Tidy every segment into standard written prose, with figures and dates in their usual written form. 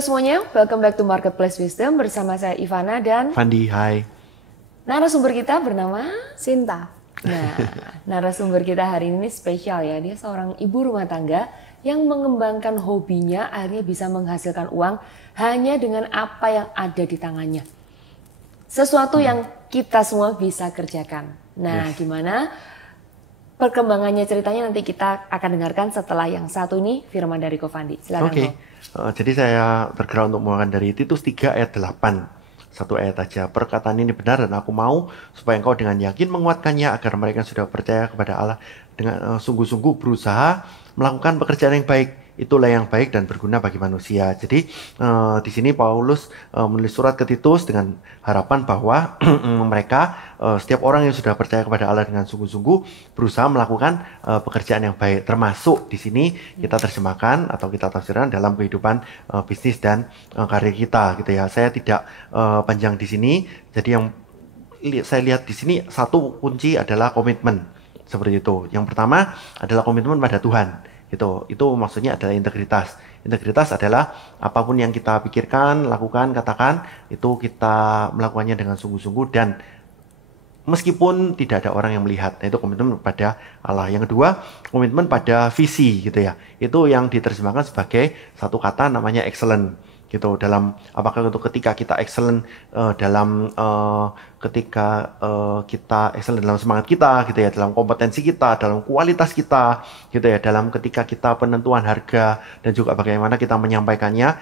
Halo semuanya, welcome back to Marketplace Wisdom bersama saya Ivana dan Fandi, hai. narasumber kita bernama Sinta. Nah, narasumber kita hari ini spesial ya. Dia seorang ibu rumah tangga yang mengembangkan hobinya akhirnya bisa menghasilkan uang hanya dengan apa yang ada di tangannya. Sesuatu yang kita semua bisa kerjakan. Nah, gimana perkembangannya ceritanya nanti kita akan dengarkan setelah yang satu ini firman dari Ko Fandi. Silakan. Oke. Jadi saya tergerak untuk membawakan dari Titus 3 ayat 8. Satu ayat aja. Perkataan ini benar dan aku mau supaya engkau dengan yakin menguatkannya agar mereka sudah percaya kepada Allah dengan sungguh-sungguh berusaha melakukan pekerjaan yang baik. Itulah yang baik dan berguna bagi manusia. Jadi di sini Paulus menulis surat ke Titus dengan harapan bahwa mereka setiap orang yang sudah percaya kepada Allah dengan sungguh-sungguh berusaha melakukan pekerjaan yang baik. Termasuk di sini kita terjemahkan atau kita tafsirkan dalam kehidupan bisnis dan karir kita, gitu ya. Saya tidak panjang di sini. Jadi yang saya lihat di sini satu kunci adalah komitmen seperti itu. Yang pertama adalah komitmen pada Tuhan. Itu maksudnya adalah integritas. Integritas adalah apapun yang kita pikirkan, lakukan, katakan, itu kita melakukannya dengan sungguh-sungguh dan meskipun tidak ada orang yang melihat. Nah, itu komitmen pada Allah. Yang kedua, komitmen pada visi, gitu ya. Itu yang diterjemahkan sebagai satu kata namanya excellent. Gitu, dalam apakah itu ketika kita excellent dalam kita excellent dalam semangat kita, gitu ya, dalam kompetensi kita, dalam kualitas kita, gitu ya, dalam ketika kita penentuan harga dan juga bagaimana kita menyampaikannya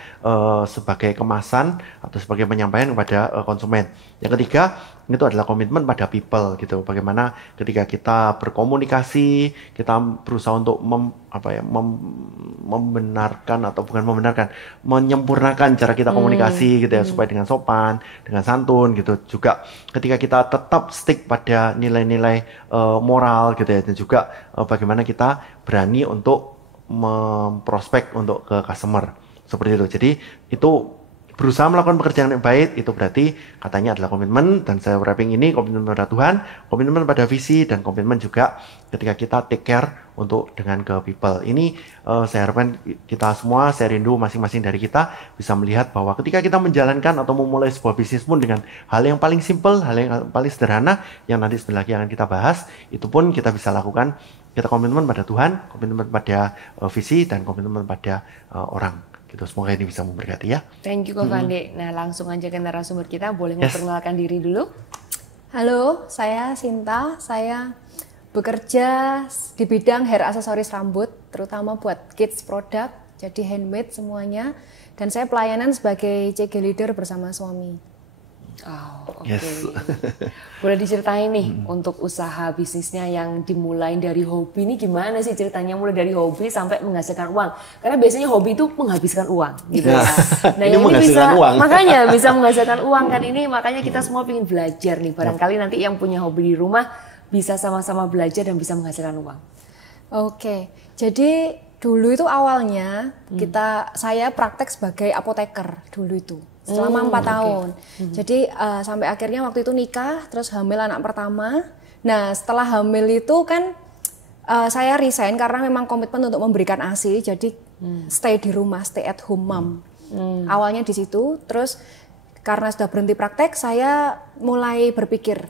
sebagai kemasan atau sebagai penyampaian kepada konsumen. Yang ketiga itu adalah komitmen pada people, gitu, bagaimana ketika kita berkomunikasi kita berusaha untuk membenarkan atau bukan membenarkan, menyempurnakan cara kita komunikasi, gitu ya, supaya dengan sopan, dengan santun, gitu. Juga ketika kita tetap stick pada nilai-nilai moral, gitu ya, dan juga bagaimana kita berani untuk memprospek untuk ke customer seperti itu. Jadi itu berusaha melakukan pekerjaan yang baik, itu berarti katanya adalah komitmen, dan saya wrapping ini komitmen pada Tuhan, komitmen pada visi, dan komitmen juga ketika kita take care untuk dengan ke people. Ini saya harapkan kita semua, saya rindu masing-masing dari kita bisa melihat bahwa ketika kita menjalankan atau memulai sebuah bisnis pun dengan hal yang paling simple, hal yang paling sederhana, yang nanti sebentar lagi akan kita bahas, itu pun kita bisa lakukan. Kita komitmen pada Tuhan, komitmen pada visi, dan komitmen pada orang. Gitu, semoga ini bisa memberkati ya. Thank you Ko Fandi. Nah, langsung aja ke narasumber kita, boleh memperkenalkan diri dulu? Halo, saya Sinta. Saya bekerja di bidang hair aksesoris rambut, terutama buat kids product, jadi handmade semuanya. Dan saya pelayanan sebagai CG leader bersama suami. Oh, oke. Yes. Boleh diceritain nih untuk usaha bisnisnya yang dimulai dari hobi ini gimana sih ceritanya, mulai dari hobi sampai menghasilkan uang? Karena biasanya hobi itu menghabiskan uang, gitu ya. Nah, ini yang ini bisa, uang. makanya bisa menghasilkan uang kan ini, makanya kita semua ingin belajar nih. Barangkali nanti yang punya hobi di rumah bisa sama-sama belajar dan bisa menghasilkan uang. Oke, jadi dulu itu awalnya saya praktek sebagai apoteker dulu itu. Selama 4 tahun. Jadi sampai akhirnya waktu itu nikah, terus hamil anak pertama. Nah setelah hamil itu kan saya resign karena memang komitmen untuk memberikan ASI. Jadi stay di rumah, stay at home mom. Awalnya di situ, terus karena sudah berhenti praktek, saya mulai berpikir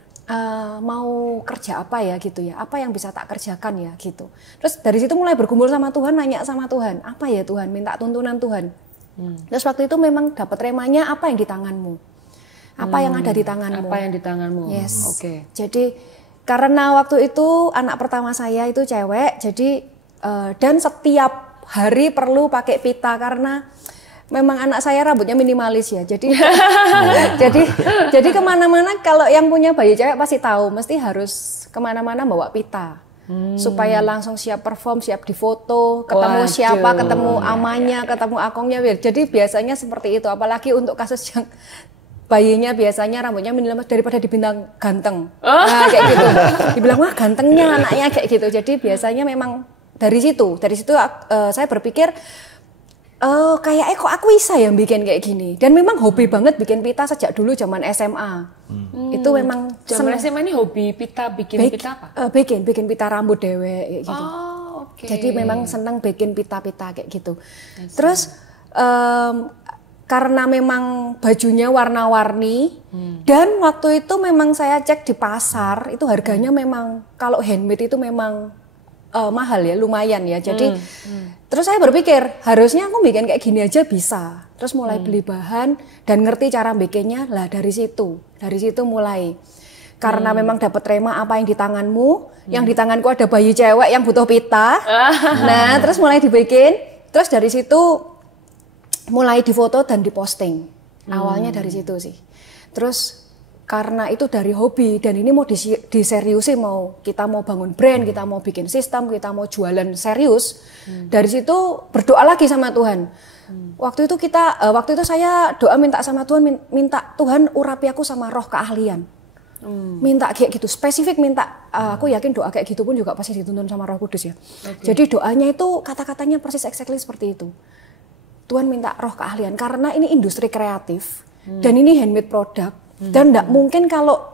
mau kerja apa ya gitu ya, apa yang bisa tak kerjakan ya gitu. Terus dari situ mulai bergumul sama Tuhan, nanya sama Tuhan, apa ya Tuhan, minta tuntunan Tuhan. Terus waktu itu memang dapat remanya, apa yang di tanganmu? Apa yang ada di tanganmu? Apa yang di tanganmu? Yes. Oke. Jadi karena waktu itu anak pertama saya itu cewek, jadi dan setiap hari perlu pakai pita karena memang anak saya rambutnya minimalis ya. Jadi jadi kemana-mana kalau yang punya bayi cewek pasti tahu, mesti harus kemana-mana bawa pita. Supaya langsung siap perform, siap difoto, ketemu siapa, ketemu amanya, ketemu akongnya. Jadi biasanya seperti itu, apalagi untuk kasus yang bayinya biasanya rambutnya minimalis daripada dibilang ganteng. Nah, kayak gitu. Dibilang wah gantengnya anaknya kayak gitu. Jadi biasanya memang dari situ saya berpikir kayaknya kok aku bisa ya bikin kayak gini. Dan memang hobi banget bikin pita sejak dulu zaman SMA. Itu memang zaman SMA ini hobi pita, bikin pita apa? Bikin pita rambut dewe kayak gitu. Oh, oke. Jadi memang senang bikin pita-pita kayak gitu. Terus karena memang bajunya warna-warni dan waktu itu memang saya cek di pasar itu harganya memang kalau handmade itu memang mahal ya, lumayan ya. Jadi terus saya berpikir harusnya aku bikin kayak gini aja bisa. Terus mulai beli bahan dan ngerti cara bikinnya lah dari situ mulai. Karena memang dapat rema apa yang di tanganmu, yang di tanganku ada bayi cewek yang butuh pita. Nah, terus mulai dibikin, terus dari situ mulai difoto dan diposting. Awalnya dari situ sih. Terus karena itu dari hobi dan ini mau diseriusin, kita mau bangun brand, kita mau bikin sistem, kita mau jualan serius. Dari situ berdoa lagi sama Tuhan. Waktu itu saya doa minta sama Tuhan, minta Tuhan urapi aku sama roh keahlian. Minta kayak gitu, spesifik minta. Aku yakin doa kayak gitu pun juga pasti dituntun sama Roh Kudus ya. Jadi doanya itu kata-katanya persis exactly seperti itu. Tuhan minta roh keahlian karena ini industri kreatif dan ini handmade product dan enggak mungkin kalau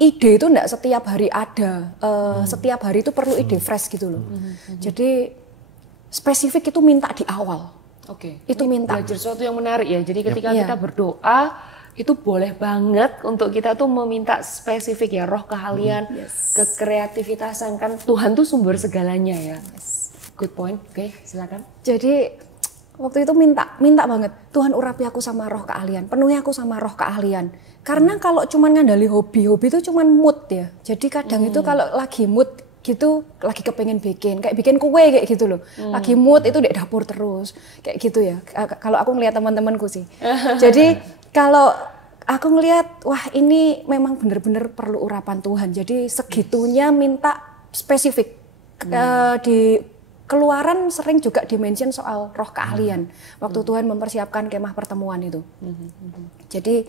ide itu enggak setiap hari ada, setiap hari itu perlu ide fresh gitu loh. Jadi spesifik itu minta di awal. Itu minta. Belajar sesuatu yang menarik ya. Jadi ketika kita berdoa itu boleh banget untuk kita tuh meminta spesifik ya, roh keahlian, kekreativitasan, kan Tuhan tuh sumber segalanya ya. Good point. Oke, silakan. Jadi waktu itu minta banget, Tuhan urapi aku sama roh keahlian, penuhi aku sama roh keahlian. Karena kalau cuman ngandali hobi itu cuman mood ya. Jadi kadang itu kalau lagi mood gitu, lagi kepengen kayak bikin kue kayak gitu loh. Lagi mood itu di dapur terus, kayak gitu ya. Kalau aku ngeliat teman-temanku sih. Jadi kalau aku ngeliat, wah ini memang benar-benar perlu urapan Tuhan. Jadi segitunya minta spesifik. Di Keluaran sering juga dimention soal roh keahlian waktu Tuhan mempersiapkan kemah pertemuan itu. Jadi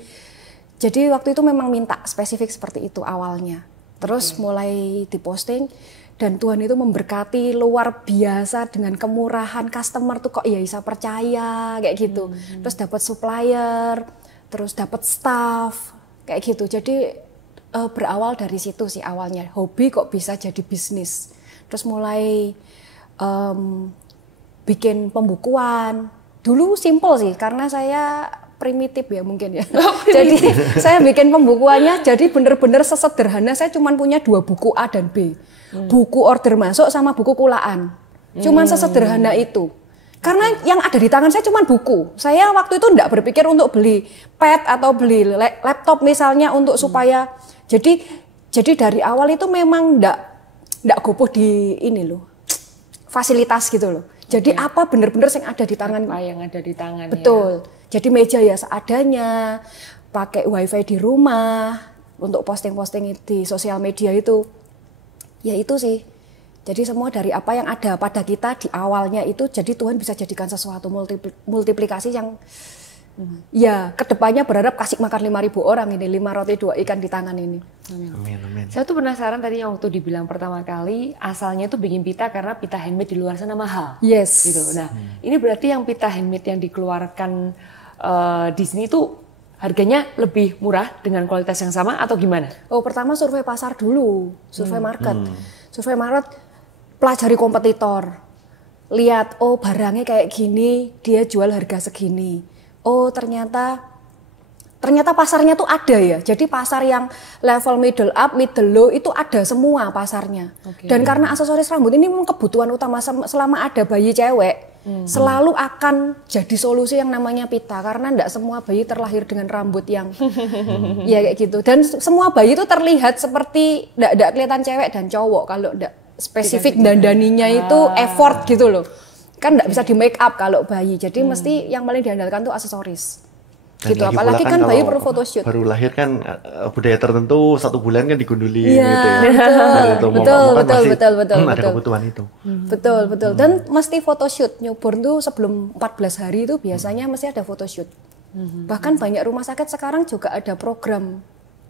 waktu itu memang minta spesifik seperti itu awalnya. Terus mulai diposting dan Tuhan itu memberkati luar biasa dengan kemurahan, customer tuh kok ya bisa percaya kayak gitu. Terus dapat supplier, terus dapat staff kayak gitu. Jadi berawal dari situ sih awalnya, hobi kok bisa jadi bisnis. Terus mulai bikin pembukuan. Dulu simple sih karena saya primitif ya mungkin ya. Jadi saya bikin pembukuannya jadi bener-bener sesederhana, saya cuma punya 2 buku A dan B. Buku order masuk sama buku kulaan. Cuman sesederhana itu. Karena yang ada di tangan saya cuma buku. Saya waktu itu enggak berpikir untuk beli pad atau beli laptop misalnya untuk supaya jadi dari awal itu memang enggak gopoh di ini loh. Fasilitas gitu loh. Jadi apa benar-benar yang ada di tangan. Apa yang ada di tangan. Betul. Ya. Jadi meja ya seadanya, pakai wifi di rumah, untuk posting-posting di sosial media itu. Ya itu sih. Jadi semua dari apa yang ada pada kita di awalnya itu, jadi Tuhan bisa jadikan sesuatu multiplikasi yang ya kedepannya berharap kasih makan 5.000 orang ini, 5 roti 2 ikan di tangan ini. Amin. Saya tuh penasaran tadi yang waktu dibilang pertama kali asalnya tuh bikin pita karena pita handmade di luar sana mahal. Yes. Gitu. Nah, ini berarti yang pita handmade yang dikeluarkan di sini tuh harganya lebih murah dengan kualitas yang sama atau gimana? Oh, pertama survei pasar dulu, survei market. Survei market, pelajari kompetitor. Lihat, oh barangnya kayak gini, dia jual harga segini. Oh ternyata pasarnya tuh ada ya. Jadi pasar yang level middle up, middle low itu ada semua pasarnya. Dan karena aksesoris rambut ini memang kebutuhan utama selama ada bayi cewek, selalu akan jadi solusi yang namanya pita. Karena enggak semua bayi terlahir dengan rambut yang ya kayak gitu. Dan semua bayi itu terlihat seperti enggak kelihatan cewek dan cowok kalau enggak spesifik dandaninya itu effort gitu loh. Kan enggak bisa di make up kalau bayi. Jadi mesti yang paling diandalkan tuh aksesoris. Dan gitu. Apalagi kan bayi perlu photoshoot. Baru lahir kan budaya tertentu 1 bulan kan digundulin gitu ya. Betul. Ada kebutuhan itu. Betul. Dan mesti photoshoot. Newborn tuh sebelum 14 hari itu biasanya mesti ada photoshoot. Bahkan banyak rumah sakit sekarang juga ada program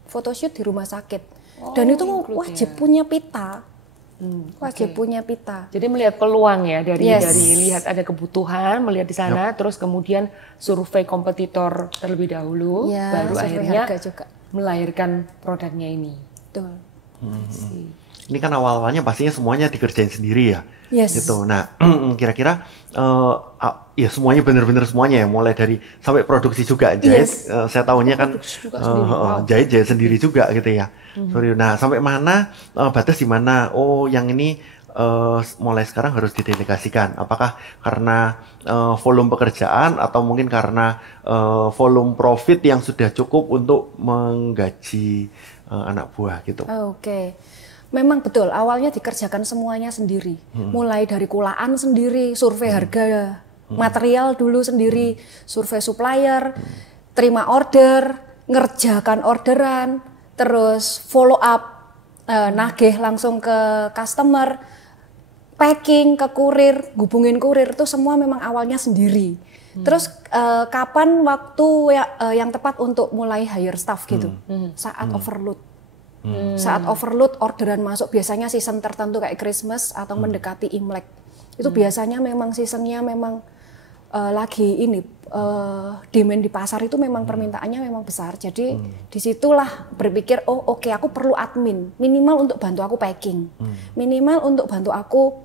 photoshoot di rumah sakit. Dan itu wajib punya pita. Punya pita. Jadi melihat peluang ya dari lihat ada kebutuhan, melihat di sana, terus kemudian survei kompetitor terlebih dahulu, baru akhirnya melahirkan produknya ini. Betul. Ini kan awal-awalnya pastinya semuanya dikerjain sendiri ya. Yes. Gitu. Nah, kira-kira ya semuanya bener-bener semuanya ya, mulai dari sampai produksi juga jahit. Yes. Saya tahunya kan jahit sendiri juga gitu ya. Sorry. Nah, sampai mana batas di mana? Oh, yang ini mulai sekarang harus didelegasikan. Apakah karena volume pekerjaan atau mungkin karena volume profit yang sudah cukup untuk menggaji anak buah gitu? Oke. Memang betul, awalnya dikerjakan semuanya sendiri. Mulai dari kulaan sendiri, survei harga material dulu sendiri, survei supplier, terima order, ngerjakan orderan, terus follow up, nagih langsung ke customer, packing ke kurir, hubungin kurir, itu semua memang awalnya sendiri. Terus kapan waktu yang tepat untuk mulai hire staff gitu? Saat overload. Saat overload orderan masuk biasanya season tertentu kayak Christmas atau mendekati Imlek. Itu biasanya memang seasonnya memang lagi ini demand di pasar itu memang permintaannya memang besar. Jadi disitulah berpikir oke, aku perlu admin minimal untuk bantu aku packing, minimal untuk bantu aku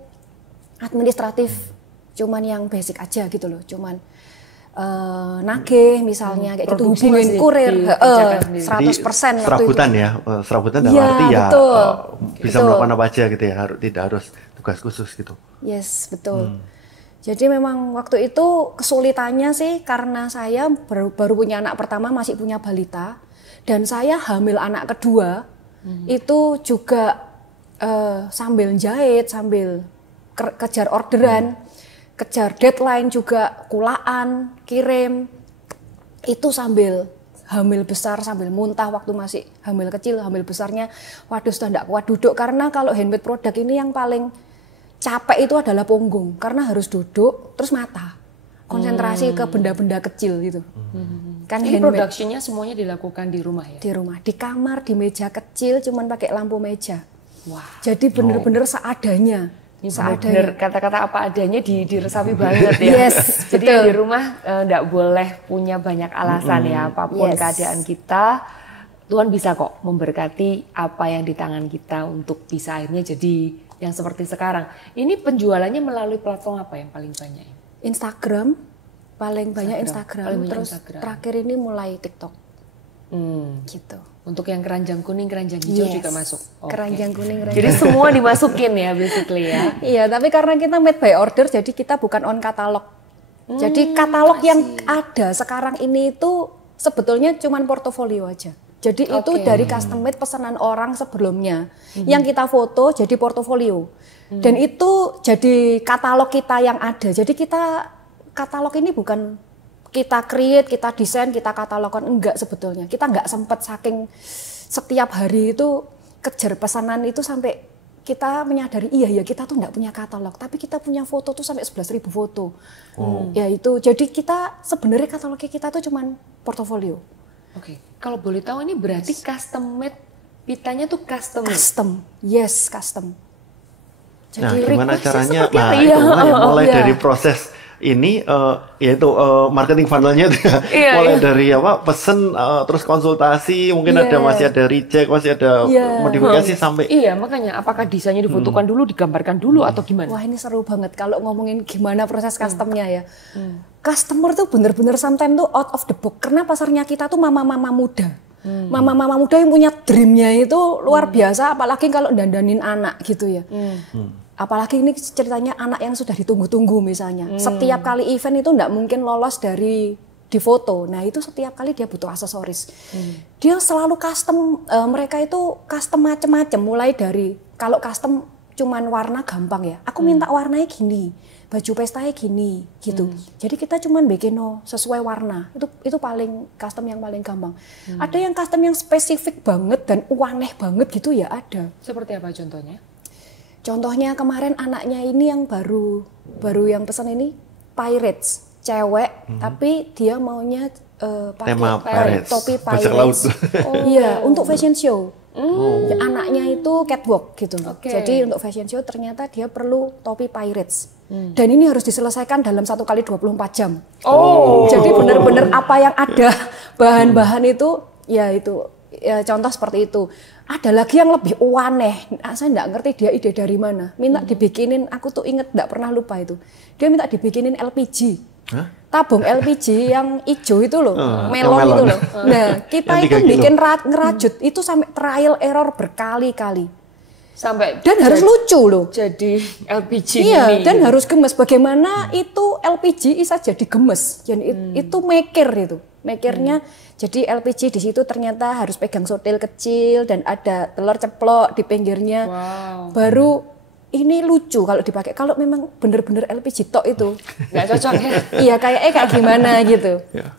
administratif, cuman yang basic aja gitu loh, cuman nagih misalnya kayak gitu, hubungin kurir 100% serabutan ya, serabutan dalam arti ya bisa melakukan apa aja gitu ya, tidak harus tugas khusus gitu. Yes, betul. Jadi memang waktu itu kesulitannya sih karena saya baru punya anak pertama, masih punya balita, dan saya hamil anak kedua itu juga sambil jahit, sambil kejar orderan, kejar deadline juga, kulaan, kirim, itu sambil hamil besar, sambil muntah waktu masih hamil kecil, hamil besarnya, waduh sudah tidak kuat duduk, karena kalau handmade produk ini yang paling capek itu adalah punggung, karena harus duduk, terus mata, konsentrasi ke benda-benda kecil gitu. Kan ini produksinya semuanya dilakukan di rumah ya? Di rumah, di kamar, di meja kecil, cuman pakai lampu meja. Wah. Jadi bener-bener seadanya. Bener, kata-kata apa adanya diresapi banget ya. Yes, jadi betul. di rumah enggak boleh punya banyak alasan ya, apapun keadaan kita, Tuhan bisa kok memberkati apa yang di tangan kita untuk bisa akhirnya jadi yang seperti sekarang. Ini penjualannya melalui platform apa yang paling banyak? Instagram, paling banyak Instagram, paling banyak terus Instagram. Terakhir ini mulai TikTok. Gitu. Untuk yang keranjang kuning, keranjang hijau juga masuk. Keranjang kuning, keranjang. Jadi semua dimasukin ya basically ya. Iya, tapi karena kita made by order, jadi kita bukan on katalog. Jadi katalog yang ada sekarang ini itu sebetulnya cuman portofolio aja. Jadi itu dari custom made pesanan orang sebelumnya. Yang kita foto jadi portofolio. Dan itu jadi katalog kita yang ada. Jadi kita katalog ini bukan kita create, kita desain, kita katalogkan, enggak sebetulnya. Kita enggak sempat saking setiap hari itu kejar pesanan itu sampai kita menyadari iya ya kita tuh enggak punya katalog, tapi kita punya foto tuh sampai 11.000 foto. Ya itu, jadi kita sebenarnya katalognya kita tuh cuman portofolio. Oke, kalau boleh tahu ini berarti custom made, pitanya tuh custom made? Custom, yes custom. Nah, gimana caranya? Nah, itu mulai dari proses ini yaitu marketing funnelnya mulai dari apa pesen terus konsultasi, mungkin masih ada reject, masih ada modifikasi sampai makanya apakah desainnya difotokan dulu, digambarkan dulu atau gimana? Wah, ini seru banget kalau ngomongin gimana proses customnya ya. Customer tuh bener-bener sometimes tuh out of the box, karena pasarnya kita tuh mama-mama muda. Mama-mama muda yang punya dreamnya itu luar biasa, apalagi kalau dandanin anak gitu ya. Apalagi ini ceritanya anak yang sudah ditunggu-tunggu misalnya. Setiap kali event itu enggak mungkin lolos dari di foto. Nah itu setiap kali dia butuh aksesoris. Dia selalu custom, mereka itu custom macem-macem. Mulai dari, kalau custom cuman warna gampang ya. Aku minta warnanya gini, baju pestanya gini gitu. Jadi kita cuman bikin sesuai warna. Itu paling custom yang paling gampang. Ada yang custom yang spesifik banget dan aneh banget gitu ya ada. Seperti apa contohnya? Contohnya kemarin anaknya ini yang baru yang pesan ini Pirates, cewek, tapi dia maunya pakai topi Pirates. Iya, untuk fashion show. Anaknya itu catwalk gitu. Jadi untuk fashion show ternyata dia perlu topi Pirates. Dan ini harus diselesaikan dalam 1 kali 24 jam. Jadi benar-benar apa yang ada bahan-bahan itu ya itu contoh seperti itu. Ada lagi yang lebih aneh, saya nggak ngerti dia ide dari mana. Minta dibikinin, aku tuh inget nggak pernah lupa itu. Dia minta dibikinin LPG. Hah? Tabung LPG yang hijau itu loh, yang melon itu melon. loh. Nah, kita Yang itu 3 kilo. bikin ngerajut itu sampai trial error berkali-kali. Sampai Dan harus lucu loh. jadi LPG Iya, mini. dan harus gemes. Bagaimana itu LPG bisa jadi gemes? Jadi itu mikir itu. Mikirnya jadi LPG di situ ternyata harus pegang sotil kecil dan ada telur ceplok di pinggirnya. Wow. Baru ini lucu kalau dipakai. Kalau memang bener-bener LPG tok itu. Nggak cocok ya. Iya, kayak gimana gitu. Ya.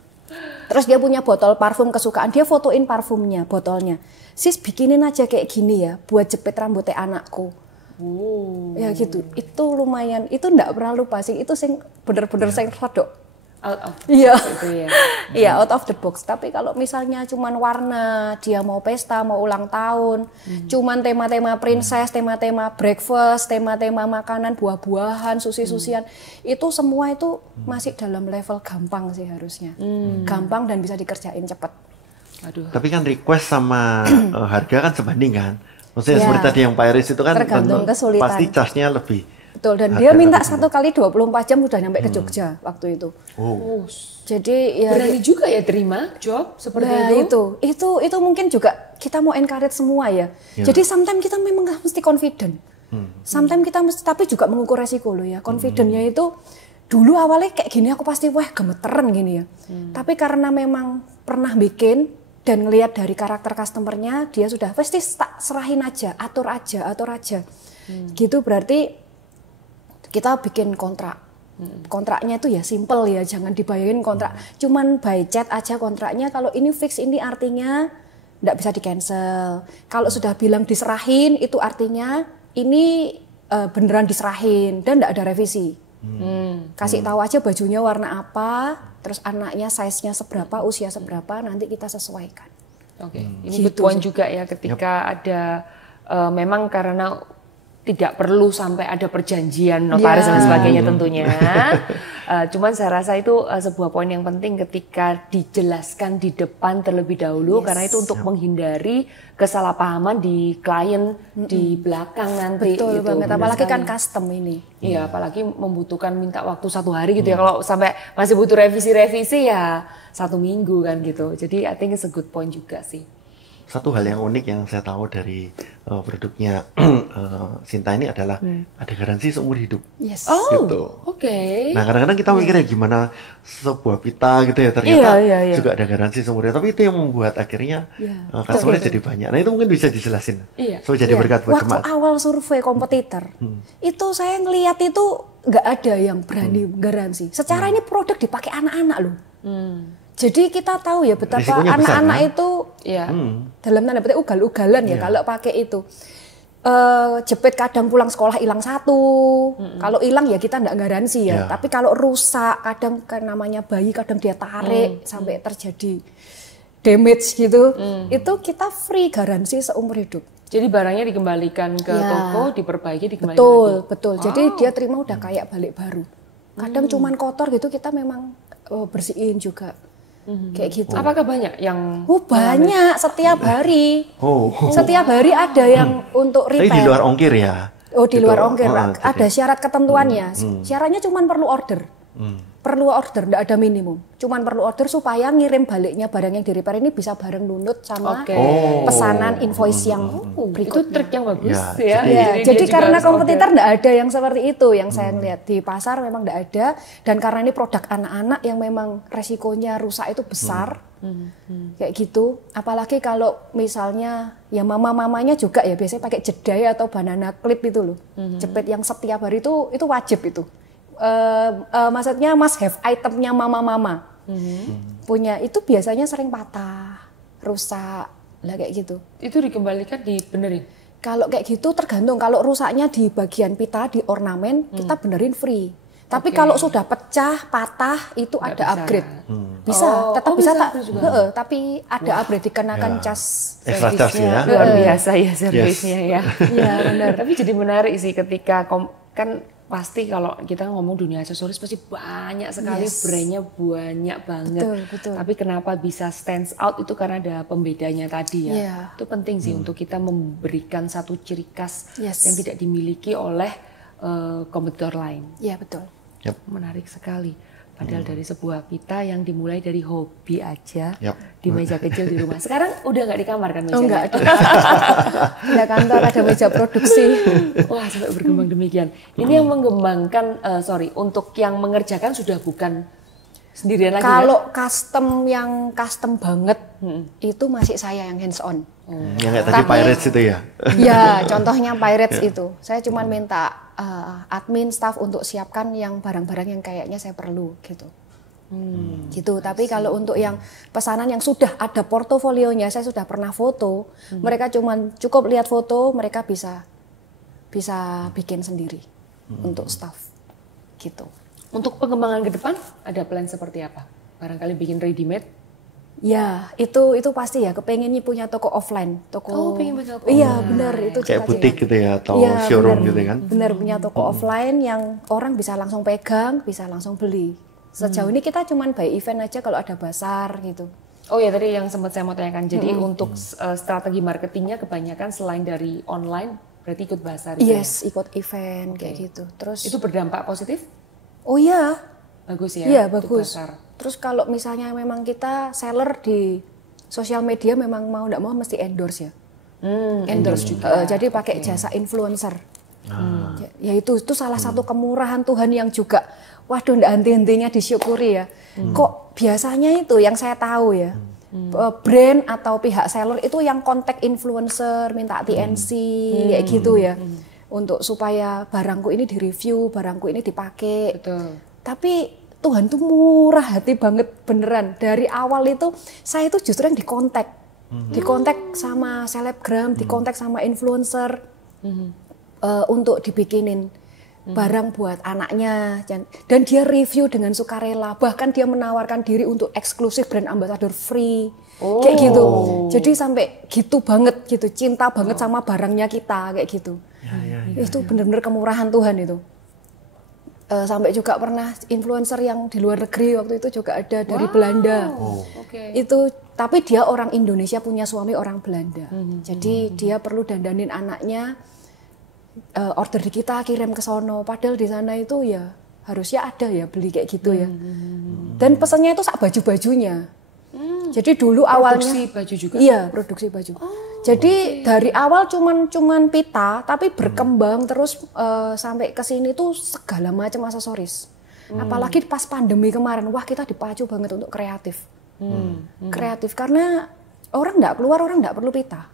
Terus dia punya botol parfum kesukaan, dia fotoin parfumnya, botolnya. Sis bikinin aja kayak gini ya, buat jepit rambutnya anakku. Ya gitu, itu lumayan, itu enggak pernah lupa sih, itu sing bener-bener sing rodok. Out of Iya, itu ya. iya out of the box. Tapi kalau misalnya cuman warna, dia mau pesta, mau ulang tahun, cuman tema-tema princess, tema-tema breakfast, tema-tema makanan, buah-buahan, susi-susian, itu semua itu masih dalam level gampang sih harusnya. Gampang dan bisa dikerjain cepet. Aduh. Tapi kan request sama harga kan sebanding kan. Maksudnya Ya. seperti tadi yang Pak Iris itu kan Tergantung kesulitan. pasti charge-nya lebih. Betul, dan harga dia minta lebih 1 kali 24 jam udah nyampe ke Jogja waktu itu. Oh. Jadi ya Berani juga ya terima job seperti nah, itu. itu mungkin juga kita mau encourage semua ya. Jadi sometimes kita memang nggak mesti confident. Sometimes kita mesti, tapi juga mengukur resiko loh ya. Confidentnya itu dulu awalnya kayak gini aku pasti wah gemeteran gini ya. Tapi karena memang pernah bikin dan ngelihat dari karakter customernya, dia sudah pasti tak serahin aja, atur aja. Gitu berarti kita bikin kontrak. Kontraknya itu ya simple ya, jangan dibayangin kontrak. Cuman by chat aja kontraknya, kalau ini fix ini artinya nggak bisa di cancel. Kalau sudah bilang diserahin itu artinya ini beneran diserahin dan nggak ada revisi. Kasih tahu aja bajunya warna apa, terus anaknya size-nya seberapa, usia seberapa, nanti kita sesuaikan. Oke, ini Gitu good point sih. juga ya ketika ada memang karena tidak perlu sampai ada perjanjian notaris Ya. dan sebagainya tentunya. Cuman saya rasa itu sebuah poin yang penting ketika dijelaskan di depan terlebih dahulu, karena itu untuk menghindari kesalahpahaman di klien di belakang nanti. Betul gitu. banget, Benar apalagi kan sekali. custom ini. Iya, apalagi membutuhkan minta waktu 1 hari gitu ya. Kalau sampai masih butuh revisi-revisi ya 1 minggu kan gitu. Jadi I think it's a good point juga sih. Satu hal yang unik yang saya tahu dari produknya Sinta ini adalah ada garansi seumur hidup. Yes. Oh, Gitu. oke. Nah kadang-kadang kita mikirnya gimana sebuah pita gitu ya, ternyata Iya. juga ada garansi seumur hidup. Tapi itu yang membuat akhirnya customer jadi banyak. Nah itu mungkin bisa dijelasin. Iya. So jadi Iya. berkat buat Waktu jemaat. awal survei kompetitor, itu saya ngelihat itu nggak ada yang berani garansi. Secara ini produk dipakai anak-anak loh. Jadi kita tahu ya betapa Risikonya besar, anak-anak kan? itu Iya. dalam tanda petik ugal-ugalan ya kalau pakai itu. Jepit kadang pulang sekolah hilang 1, kalau hilang ya kita nggak garansi ya. Ya. Tapi kalau rusak, kadang kan namanya bayi, kadang dia tarik sampai terjadi damage gitu, itu kita free garansi seumur hidup. Jadi barangnya dikembalikan ke Ya. toko, diperbaiki, dikembalikan Betul, lagi. betul. Jadi dia terima udah kayak balik baru. Kadang cuman kotor gitu kita memang bersihin juga. Kayak gitu. Apakah banyak yang Banyak setiap hari. Oh. Setiap hari ada yang untuk Tapi repair. di luar ongkir ya. Oh, di Gitu. luar ongkir. Oh, Ada jadi- syarat ketentuannya. Syaratnya cuma perlu order. Perlu order, enggak ada minimum. Cuman perlu order supaya ngirim baliknya barang yang di repair ini bisa bareng lunut sama Oke. pesanan invoice yang itu berikutnya. trik yang bagus Ya, ya. jadi- Ya, dia jadi juga karena harus kompetitor order. enggak ada yang seperti itu yang saya lihat di pasar memang enggak ada, dan karena ini produk anak-anak yang memang resikonya rusak itu besar. Kayak gitu. Apalagi kalau misalnya ya mama-mamanya juga ya biasanya pakai jedai atau banana clip itu loh. Jepit yang setiap hari itu wajib itu. Maksudnya must have itemnya mama-mama. Punya itu biasanya sering patah, rusak, lah kayak gitu. Itu dikembalikan dibenerin. Kalau kayak gitu tergantung, kalau rusaknya di bagian pita, di ornamen, kita benerin free. Tapi kalau sudah pecah, patah, itu Nggak ada bisa. upgrade. Bisa, Oh, tetap oh, bisa, bisa tak? itu juga. Tapi ada upgrade dikenakan Ya. cas Extra charge servisnya. ya. Luar biasa ya servisnya ya. Iya, benar. Tapi jadi menarik sih ketika kan pasti kalau kita ngomong dunia aksesoris pasti banyak sekali brandnya, banyak banget. Betul. Tapi kenapa bisa stands out itu karena ada pembedanya tadi ya. Itu penting sih untuk kita memberikan satu ciri khas yang tidak dimiliki oleh kompetitor lain. Iya, betul. Menarik sekali. Padahal dari sebuah pita yang dimulai dari hobi aja di meja kecil di rumah. Sekarang udah nggak di kamar kan mejanya? Oh, nggak ada. Ada kantor, ada meja produksi. Wah, sampai berkembang demikian. Ini yang mengembangkan, untuk yang mengerjakan sudah bukan sendirian lagi. Kalau custom yang custom banget, itu masih saya yang hands on. Yang kayak tadi Pirates itu ya? Ya, contohnya Pirates itu. Saya cuma minta admin, staff untuk siapkan yang barang-barang yang kayaknya saya perlu gitu. Gitu. Tapi kalau untuk yang pesanan yang sudah ada portofolionya, saya sudah pernah foto, mereka cukup lihat foto, mereka bisa bikin sendiri untuk staff gitu. Untuk pengembangan ke depan ada plan seperti apa? Barangkali bikin ready made? Ya, itu pasti ya, kepengennya punya toko offline, toko. Oh, pengen punya toko. Iya, benar itu kayak butik gitu ya, atau showroom gitu kan? Benar, punya toko offline yang orang bisa langsung pegang, bisa langsung beli. Sejauh ini kita cuman by event aja kalau ada basar gitu. Oh ya, tadi yang sempat saya mau tanyakan. Jadi untuk strategi marketingnya kebanyakan selain dari online, berarti ikut basar itu ikut event kayak gitu. Terus itu berdampak positif? Oh iya. Bagus ya? Iya, bagus. Basar. Terus kalau misalnya memang kita seller di sosial media memang mau nggak mau mesti endorse ya. Endorse juga. Jadi pakai jasa influencer. Ya itu salah satu kemurahan Tuhan yang juga, waduh nggak henti-hentinya disyukuri ya. Kok biasanya itu yang saya tahu ya, brand atau pihak seller itu yang kontak influencer, minta TNC kayak gitu ya. Untuk supaya barangku ini direview, barangku ini dipakai. Betul. Tapi Tuhan tuh murah hati banget beneran. Dari awal itu saya itu justru yang dikontak. Dikontak sama selebgram, dikontak sama influencer untuk dibikinin barang buat anaknya. Dan dia review dengan sukarela. Bahkan dia menawarkan diri untuk eksklusif brand ambassador free. Kayak gitu. Jadi sampai gitu banget gitu, cinta banget sama barangnya kita kayak gitu. Itu bener-bener kemurahan Tuhan itu. Sampai juga pernah influencer yang di luar negeri waktu itu juga ada dari Belanda. Itu tapi dia orang Indonesia punya suami orang Belanda. Jadi dia perlu dandanin anaknya, order di kita kirim ke sono. Padahal di sana itu ya harusnya ada ya beli kayak gitu ya. Dan pesannya itu sak baju-bajunya. Jadi dulu awalnya produksi baju juga. Iya, produksi baju. Jadi dari awal cuman pita, tapi berkembang terus sampai ke sini tuh segala macam aksesoris. Apalagi pas pandemi kemarin, wah kita dipacu banget untuk kreatif. Kreatif karena orang nggak keluar, orang nggak perlu pita.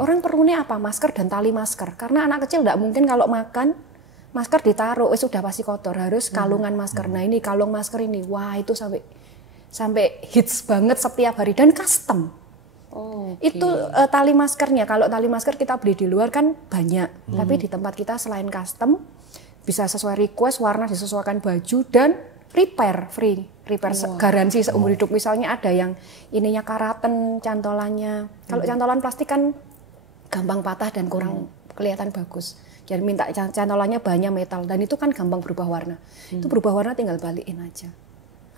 Orang perlunya apa? Masker dan tali masker. Karena anak kecil nggak mungkin kalau makan masker ditaruh, sudah pasti kotor. Harus kalungan masker. Nah ini kalung masker ini, wah itu sampai hits banget setiap hari dan custom. Itu tali maskernya. Kalau tali masker kita beli di luar kan banyak, tapi di tempat kita selain custom bisa sesuai request, warna disesuaikan baju dan repair free, garansi seumur hidup. Misalnya ada yang ininya karaten cantolannya. Kalau cantolan plastik kan gampang patah dan kurang kelihatan bagus. Jadi minta cantolannya banyak metal dan itu kan gampang berubah warna. Itu berubah warna tinggal balikin aja.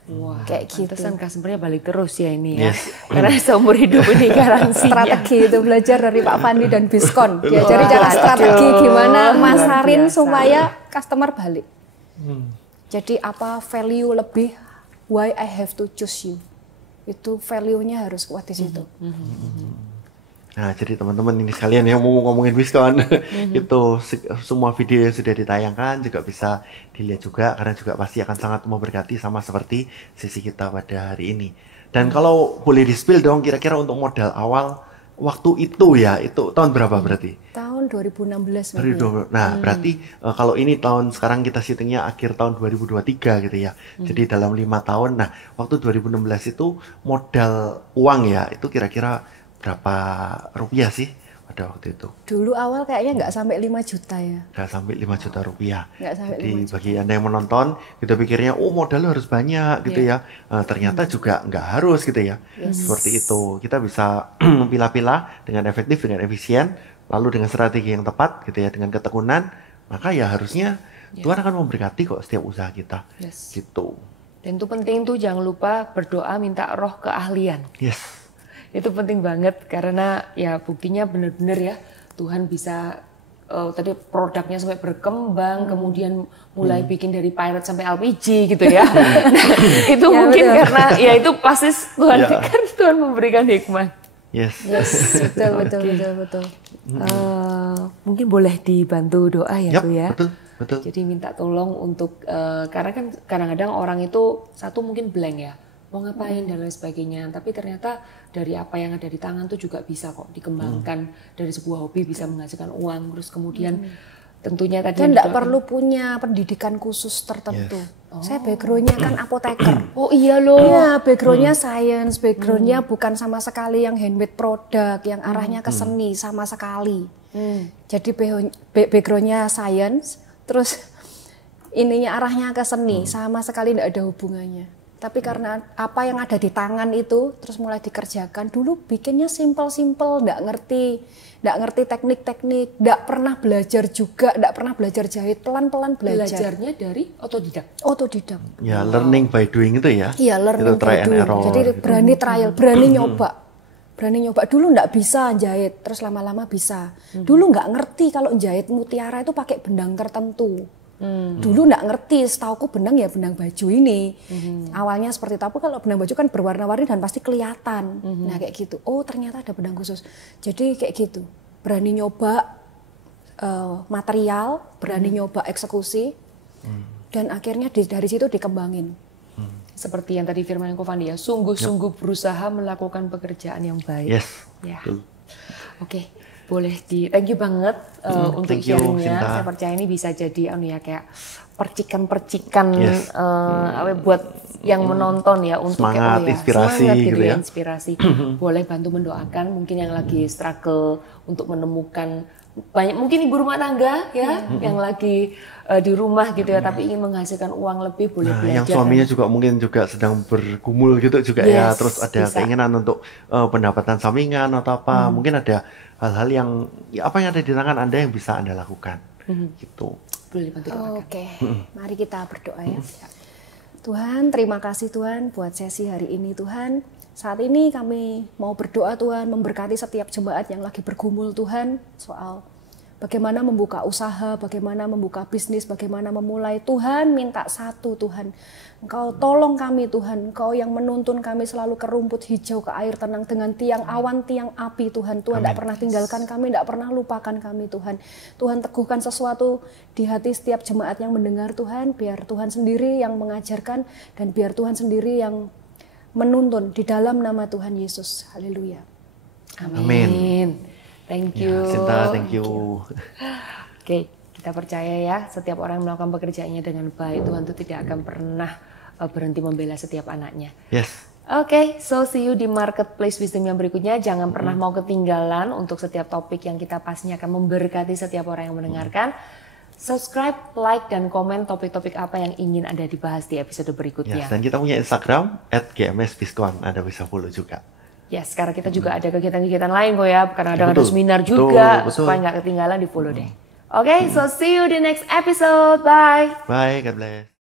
Wah, kayak gitu. Pantesan customer-nya balik terus ya ini ya. Karena seumur hidup ini garansinya. Strategi itu belajar dari Pak Fandi dan Biskon. Diajari cara strategi gimana masarin supaya customer balik. Jadi apa value lebih, why I have to choose you. Itu value-nya harus kuat di situ. Nah, jadi teman-teman ini sekalian yang mau ngomongin Biskon, itu semua video yang sudah ditayangkan juga bisa dilihat juga, karena juga pasti akan sangat memberkati sama seperti sesi kita pada hari ini. Dan kalau boleh di-spill dong, kira-kira untuk modal awal waktu itu ya, itu tahun berapa berarti? Tahun 2016. Nah, berarti kalau ini tahun sekarang kita syutingnya akhir tahun 2023 gitu ya. Jadi dalam 5 tahun. Nah, waktu 2016 itu modal uang ya, itu kira-kira berapa rupiah sih pada waktu itu? Dulu awal kayaknya nggak sampai 5 juta ya. Nggak sampai 5 juta rupiah. Nggak sampai Jadi 5 juta. bagi Anda yang menonton, kita pikirnya, oh modalnya harus banyak gitu ya. Ternyata juga nggak harus gitu ya. Seperti itu. Kita bisa pilah-pilah dengan efektif, dengan efisien, lalu dengan strategi yang tepat gitu ya, dengan ketekunan, maka ya harusnya Tuhan akan memberkati kok setiap usaha kita. Yes. Gitu. Dan itu penting tuh, jangan lupa berdoa minta roh keahlian. Yes. Itu penting banget karena ya buktinya benar-benar ya Tuhan bisa tadi produknya sampai berkembang, kemudian mulai bikin dari pilot sampai LPG gitu ya. Itu Ya, mungkin betul. karena ya itu pasti Tuhan Ya. kan Tuhan memberikan hikmah. Yes. Yes, betul. Mungkin boleh dibantu doa ya Yap, tuh ya. betul. Jadi minta tolong untuk karena kan kadang-kadang orang itu satu mungkin blank ya, mau ngapain dan lain sebagainya. Tapi ternyata dari apa yang ada di tangan tuh juga bisa kok dikembangkan dari sebuah hobi bisa menghasilkan uang. Terus kemudian tentunya tadi Dan yang tidak didoakan- perlu punya pendidikan khusus tertentu. Saya backgroundnya kan apoteker. Oh iya loh. Iya, backgroundnya science, backgroundnya bukan sama sekali yang handmade product, yang arahnya ke seni sama sekali. Jadi backgroundnya science, terus ininya arahnya ke seni, sama sekali tidak ada hubungannya. Tapi karena apa yang ada di tangan itu, terus mulai dikerjakan. Dulu bikinnya simple-simple, nggak ngerti teknik-teknik, nggak pernah belajar juga, nggak pernah belajar jahit, pelan-pelan belajar. Belajarnya dari otodidak. Otodidak. Ya, learning by doing itu ya. Iya, learning Itu try by and doing. error. Jadi gitu. berani trial, berani nyoba. Berani nyoba. Dulu nggak bisa jahit, terus lama-lama bisa. Dulu nggak ngerti kalau jahit mutiara itu pakai benang tertentu. Dulu nggak ngerti, setauku benang ya benang baju ini. Awalnya seperti itu, tapi kalau benang baju kan berwarna-warni dan pasti kelihatan. Nah kayak gitu, oh ternyata ada benang khusus. Jadi kayak gitu, berani nyoba material, berani nyoba eksekusi, dan akhirnya dari situ dikembangin. Seperti yang tadi firman Kofandi ya, sungguh-sungguh berusaha melakukan pekerjaan yang baik. Yes. Ya. Betul. Oke, boleh thank you banget untuk thank you, sharingnya. Sinta. Saya percaya ini bisa jadi ya kayak percikan-percikan Yes. buat yang menonton ya untuk Semangat, kayak, inspirasi semangat gitu ya. inspirasi. Boleh bantu mendoakan mungkin yang lagi struggle untuk menemukan banyak mungkin ibu rumah tangga ya yang lagi di rumah gitu ya tapi ingin menghasilkan uang lebih boleh Nah, belajar. yang suaminya juga mungkin juga sedang bergumul gitu juga ya, Yes, terus ada bisa. keinginan untuk pendapatan sampingan atau apa, mungkin ada hal-hal yang ya, apa yang ada di tangan Anda yang bisa Anda lakukan, gitu. Boleh bantu doakan. Oke, mari kita berdoa ya. Tuhan, terima kasih Tuhan buat sesi hari ini Tuhan. Saat ini kami mau berdoa Tuhan, memberkati setiap jemaat yang lagi bergumul Tuhan soal bagaimana membuka usaha, bagaimana membuka bisnis, bagaimana memulai. Tuhan minta satu Tuhan, Engkau tolong kami Tuhan, Engkau yang menuntun kami selalu ke rumput hijau, ke air tenang dengan tiang awan, tiang api Tuhan. Tuhan tidak pernah tinggalkan kami, tidak pernah lupakan kami Tuhan. Tuhan teguhkan sesuatu di hati setiap jemaat yang mendengar Tuhan, biar Tuhan sendiri yang mengajarkan dan biar Tuhan sendiri yang menuntun di dalam nama Tuhan Yesus. Haleluya. Amin. Thank you. Ya, Sinta, thank you. Oke, kita percaya ya, setiap orang yang melakukan pekerjaannya dengan baik, Tuhan itu tidak akan pernah berhenti membela setiap anaknya. Yes. Oke, so see you di Marketplace Wisdom yang berikutnya. Jangan pernah mau ketinggalan untuk setiap topik yang kita pastinya akan memberkati setiap orang yang mendengarkan. Subscribe, like, dan komen topik-topik apa yang ingin Anda dibahas di episode berikutnya. Yes, dan kita punya Instagram @gmsbiskon, Anda bisa follow juga. Ya, sekarang kita juga ada kegiatan-kegiatan lain kok ya. Karena ada betul. seminar Betul, juga, betul. supaya nggak ketinggalan di follow deh. Oke, so see you di next episode. Bye. Bye, God bless.